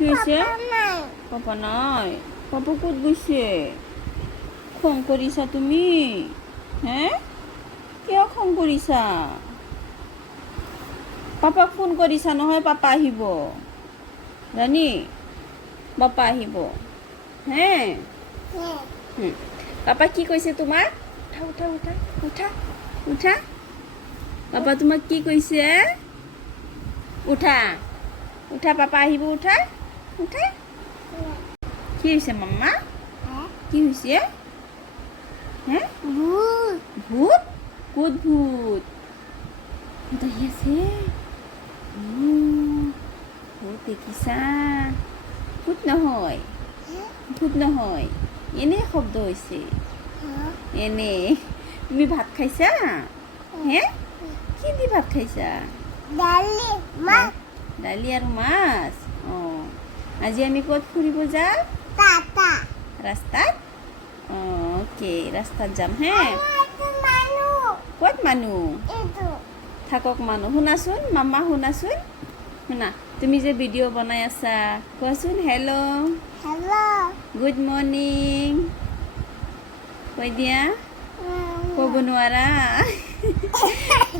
কি হৈছে পাপা নাই পাপা ক'ত গৈছে খং কৰিছা তুমি হে কিয় খং কৰিছা পাপাক ফোন কৰিছা নহয় পাপা আহিব জানি পাপা আহিব হে পাপা কি কৈছে তোমাক উঠা উঠা উঠা উঠা উঠা পাপা তোমাক কি কৈছে উঠা উঠা পাপা আহিব উঠা উঠা কি হৈছে মাম্মা কি হৈছে হে ভূত ভূত ক'ত ভূত ভূত আহি আছে ভূত দেখিছা ভূত নহয় এনে শব্দ হৈছে এনে তুমি ভাত খাইছা হে কি দি ভাত খাইছা দালি আৰু মাছ অঁ আজি আমি ক'ত ফুৰিব যাম ৰাস্তাত অ'কে ৰাস্তাত যাম হে ক'ত মানুহ থাকক মানুহ শুনাচোন মাম্মা শুনাচোন শুনা তুমি যে ভিডিঅ' বনাই আছা কোৱাচোন হেল্ল' গুড মৰ্ণিং কৈ দিয়া ক'ব নোৱাৰা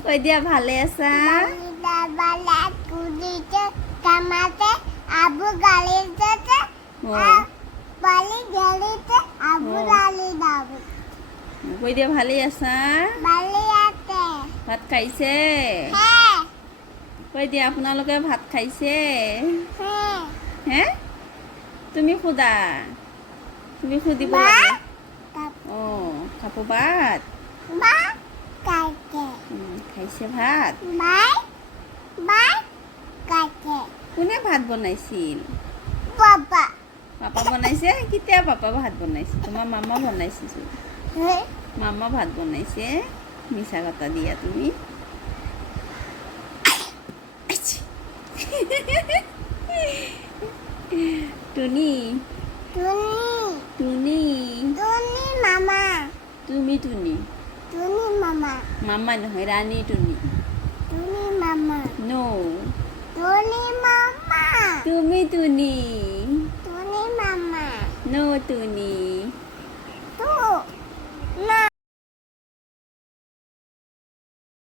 কৈ দিয়া ভালে আছা কৈ দিয়া ভালে আছা ভাত খাইছে কৈ দিয়া আপোনালোকে ভাত খাইছে হে তুমি সোধা তুমি সুধিব লাগে অঁ খাব ভাত খাইছে ভাত কোনে ভাত বনাইছিল পাপা বনাইছে কেতিয়া পাপা ভাত বনাইছে তোমাৰ মামা বনাইছিল মামা ভাত বনাইছে মিছা কথা দিয়া তুমি টুনি টুনি তুমি টুনি মামা নহয় ৰাণী টুনি নো তুমি টুনি নো টুনি